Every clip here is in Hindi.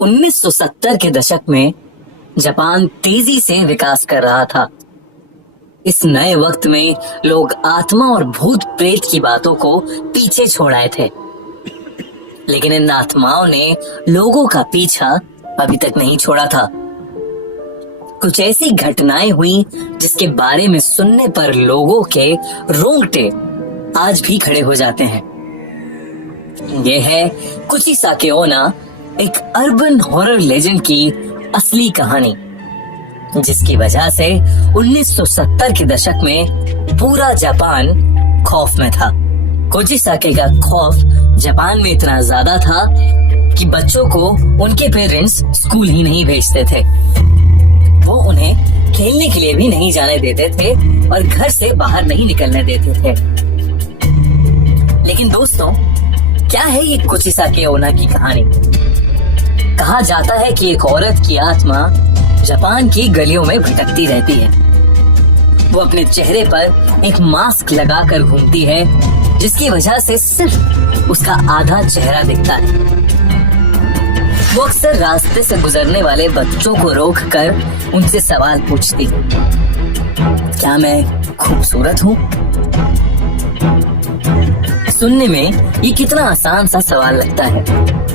1970 के दशक में जापान तेजी से विकास कर रहा था। इस नए वक्त में लोग आत्मा और भूत प्रेत की बातों को पीछे छोड़ आए थे, लेकिन इन आत्माओं ने लोगों का पीछा अभी तक नहीं छोड़ा था। कुछ ऐसी घटनाएं हुई जिसके बारे में सुनने पर लोगों के रोंगटे आज भी खड़े हो जाते हैं। यह है कुचिसाके ओना, एक अर्बन हॉरर लेजेंड की असली कहानी, जिसकी वजह से 1970 के दशक में पूरा जापान खौफ में था। कुचिसाके का खौफ जापान में इतना ज्यादा था कि बच्चों को उनके पेरेंट्स स्कूल ही नहीं भेजते थे। वो उन्हें खेलने के लिए भी नहीं जाने देते थे और घर से बाहर नहीं निकलने देते थे। लेकिन दोस्तों, क्या है ये कुचिसाके ओना की कहानी? कहा जाता है कि एक औरत की आत्मा जापान की गलियों में भटकती रहती है। वो अपने चेहरे पर एक मास्क लगाकर घूमती है, जिसकी वजह से सिर्फ उसका आधा चेहरा दिखता है। वो अक्सर रास्ते से गुजरने वाले बच्चों को रोककर उनसे सवाल पूछती, क्या मैं खूबसूरत हूँ? सुनने में ये कितना आसान सा सवाल लगता है।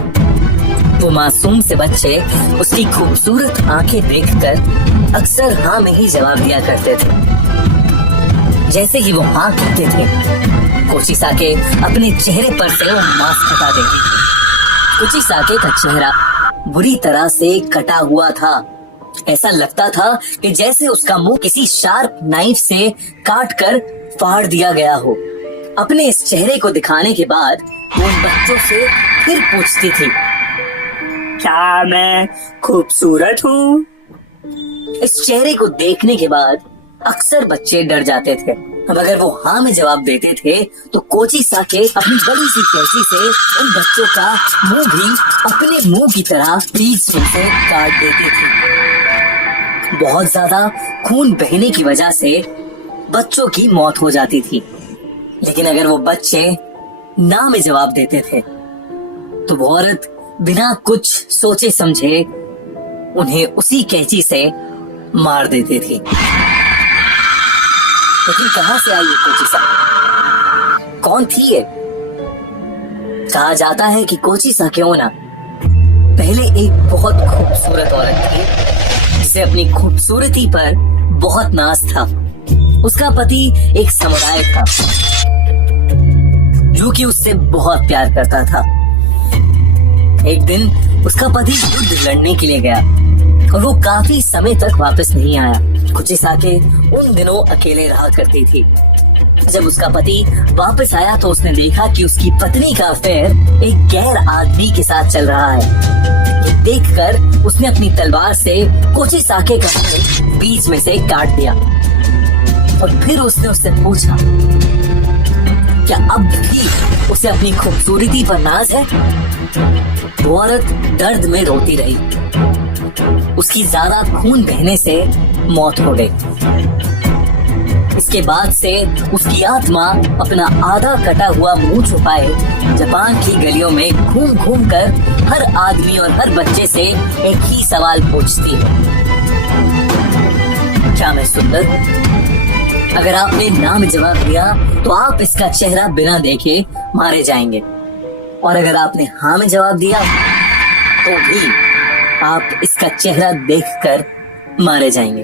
वो मासूम से बच्चे उसकी खूबसूरत आंखें देखकर अक्सर हाँ में ही जवाब दिया करते थे। जैसे ही वो हाँ कहते थे, कुचिसाके अपने चेहरे पर से वो मास्क हटा देती थी। कुचिसाके का चेहरा बुरी तरह से कटा हुआ था। ऐसा लगता था कि जैसे उसका मुंह किसी शार्प नाइफ से काट कर फाड़ दिया गया हो। अपने इस चेहरे को दिखाने के बाद वो उन बच्चों से फिर पूछती थी, क्या मैं खूबसूरत हूँ? इस चेहरे को देखने के बाद अक्सर बच्चे डर जाते थे। अब अगर वो हाँ में जवाब देते थे तो कुचिसाके अपनी बड़ी सी कैंची से उन बच्चों का मुंह भी अपने मुंह की तरह बीच में से काट देते थे। बहुत ज्यादा खून बहने की वजह से बच्चों की मौत हो जाती थी। लेकिन अगर वो बच्चे ना में जवाब देते थे तो वो औरत बिना कुछ सोचे समझे उन्हें उसी कैंची से मार देती थी। लेकिन कहां से आई ये कुचिसाके? कौन थी ये? कहा जाता है कि कुचिसाके ओना पहले एक बहुत खूबसूरत औरत थी, जिसे अपनी खूबसूरती पर बहुत नाज था। उसका पति एक समुराय था जो कि उससे बहुत प्यार करता था। एक दिन उसका पति युद्ध लड़ने के लिए गया और वो काफी समय तक वापस नहीं आया। कुचिसाके उन दिनों अकेले रहा करती थी। जब उसका पति वापस आया तो उसने देखा कि उसकी पत्नी का अफेयर एक गैर आदमी के साथ चल रहा है। देखकर उसने अपनी तलवार से कुचिसाके का मुंह बीच में से काट दिया और फिर उसने उससे पूछा, क्या अब भी उसे अपनी खूबसूरती पर नाज है? वो औरत दर्द में रोती रही। उसकी ज्यादा खून बहने से मौत हो गई। इसके बाद से उसकी आत्मा अपना आधा कटा हुआ मुंह छुपाए जापान की गलियों में घूम घूम कर हर आदमी और हर बच्चे से एक ही सवाल पूछती है, क्या मैं सुंदर हूँ? अगर आपने ना में जवाब दिया तो आप इसका चेहरा बिना देखे मारे जाएंगे, और अगर आपने हाँ में जवाब दिया तो भी आप इसका चेहरा देखकर मारे जाएंगे।